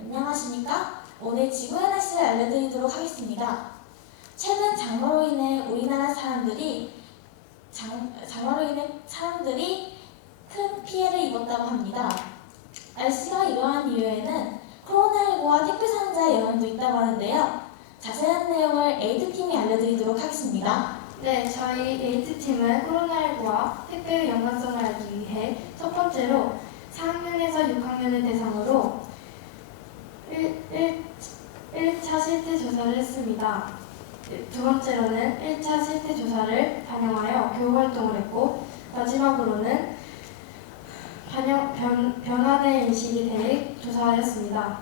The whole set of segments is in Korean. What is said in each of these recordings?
안녕하십니까? 오늘 지구의 날씨를 알려드리도록 하겠습니다. 최근 장마로 인해 우리나라 사람들이 큰 피해를 입었다고 합니다. 날씨가 이러한 이유에는 코로나19와 택배 상자의 영향도 있다고 하는데요. 자세한 내용을 에이드팀이 알려드리도록 하겠습니다. 네, 저희 에이트팀은 코로나19와 택배의 연관성을 알기 위해 첫 번째로 4학년에서 6학년을 대상으로 1, 1, 1차 실태 조사를 했습니다. 두 번째로는 1차 실태 조사를 반영하여 교육활동을 했고 마지막으로는 변, 변화된 인식에 대해 조사하였습니다.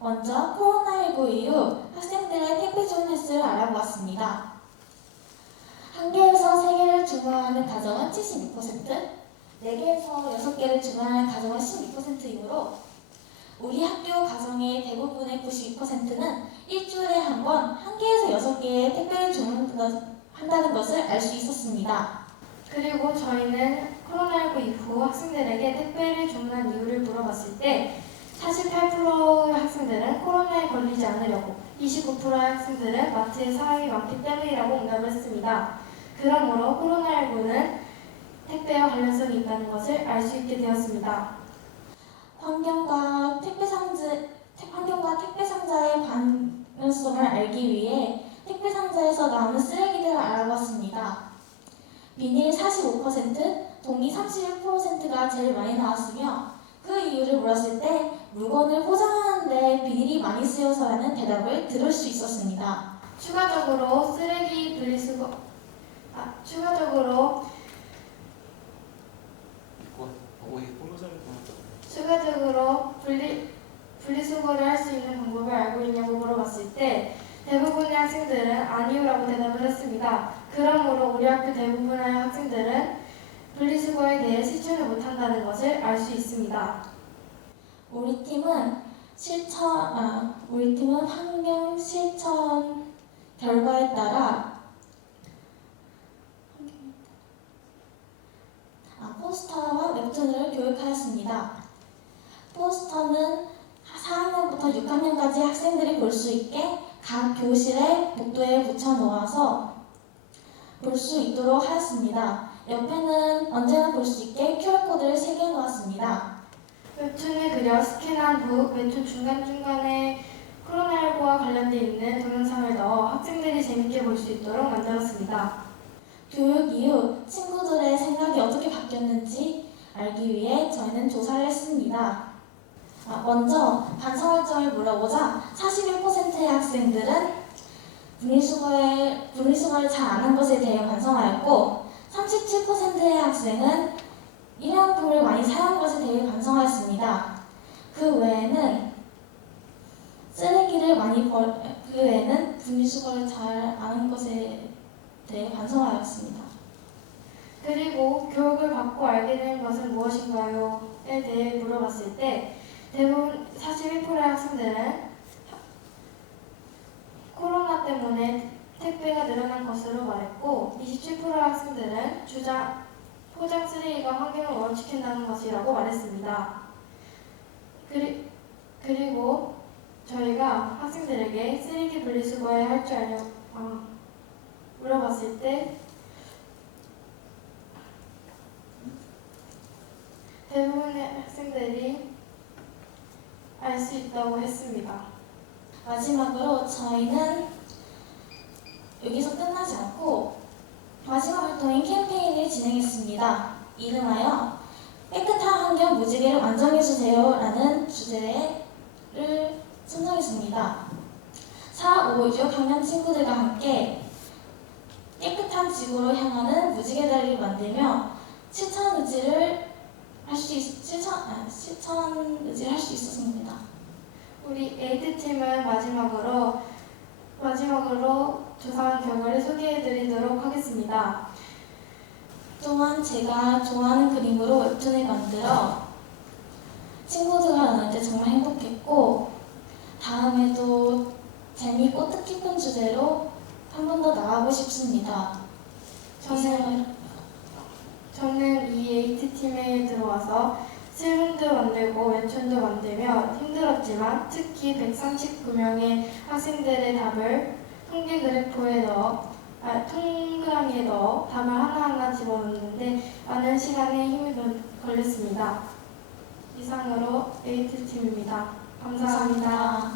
먼저 코로나19 이후 학생들의 택배 주문 횟수를 알아보았습니다. 한 개에서 세 개를 주문하는 가정은 76%, 네 개에서 여섯 개를 주문하는 가정은 16%이므로 우리 학교 가정의 대부분의 92%는 일주일에 한 번 한 개에서 여섯 개의 택배를 주문한다는 것을 알 수 있었습니다. 그리고 저희는 코로나19 이후 학생들에게 택배를 주문한 이유를 물어봤을 때 48%의 학생들은 코로나에 걸리지 않으려고 29%의 학생들은 마트에 사람이 많기 때문이라고 응답을 했습니다. 그러므로 코로나19는 택배와 관련성이 있다는 것을 알 수 있게 되었습니다. 환경과 택배 상자 환경과 택배 상자의 관련성을 알기 위해 택배 상자에서 나오는 쓰레기들을 알아봤습니다. 비닐 45%, 종이 31%가 제일 많이 나왔으며 그 이유를 물었을 때 물건을 포장하는데 비닐이 많이 쓰여서라는 대답을 들을 수 있었습니다. 추가적으로 쓰레기 분리수거 아, 추가적으로 보냈다. 추가적으로 분리, 분리수거를 할 수 있는 방법을 알고 있냐고 물어봤을 때 대부분의 학생들은 아니요라고 대답을 했습니다. 그러므로 우리 학교 대부분의 학생들은 분리수거에 대해 실천을 못한다는 것을 알 수 있습니다. 우리 팀은 실천 아, 우리 팀은 환경 실천 결과에 따라 아, 포스터와 웹툰을 교육하였습니다. 포스터는 4학년부터 6학년까지 학생들이 볼 수 있게 각 교실의 복도에 붙여 놓아서 볼 수 있도록 하였습니다. 옆에는 언제나 볼 수 있게 QR코드를 새겨 놓았습니다. 웹툰을 그려 스캔한 후 웹툰 중간중간에 코로나19와 관련돼 있는 동영상을 넣어 학생들이 재밌게 볼 수 있도록 만들었습니다. 교육 이후 친구들의 생각이 어떻게 바뀌었는지 알기 위해 저희는 조사를 했습니다. 아, 먼저 반성활동을 물어보자 41%의 학생들은 분리수거에, 분리수거를 잘 안 한 것에 대해 반성하였고 37%의 학생은 일회용품을 많이 사용한 것에 대해 반성하였습니다. 그 외에는 쓰레기를 많이 버, 그 외에는 분리수거를 잘안한 것에 대해 반성하였습니다. 그리고 교육을 받고 알게 된 것은 무엇인가요?에 대해 물어봤을 때 대부분 41%의 학생들은 코로나 때문에 택배가 늘어난 것으로 말했고 27%의 학생들은 주장, 포장 쓰레기가 환경을 오염시킨다는 것이라고 말했습니다. 그리, 그리고 저희가 학생들에게 쓰레기 분리수거에 할줄 아냐 아, 물어봤을 때 대부분의 학생들이 알 수 있다고 했습니다. 마지막으로 저희는 여기서 끝나지 않고 마지막 활동인 캠페인을 진행했습니다. 이름하여 깨끗한 환경 무지개를 완성해주세요 라는 주제를 선정했습니다. 4, 5, 6 학년 친구들과 함께 깨끗한 지구로 향하는 무지개 다리를 만들며 실천 의지를 할수 있, 실천, 아, 실천 의지를 할 수 있었습니다. 우리 에이드 팀은 마지막으로 마지막으로 조사한 결과를 소개해드리도록 하겠습니다. 또한 제가 좋아하는 그림으로 웹툰을 만들어 친구들과 나눌 때 정말 행복했고 다음에도 재미있고 뜻깊은 주제로 한 번 더 나가고 싶습니다. 저는 저는 이 에이트 팀에 들어와서 실문도 만들고 외춘도 만들며 힘들었지만 특히 139명의 학생들의 답을 통계 그래프에 넣어 아, 동 그라미에 넣어 답을 하나하나 집어넣는데 많은 시간에 힘이 걸- 걸렸습니다. 이상으로 에이트팀입니다 감사합니다.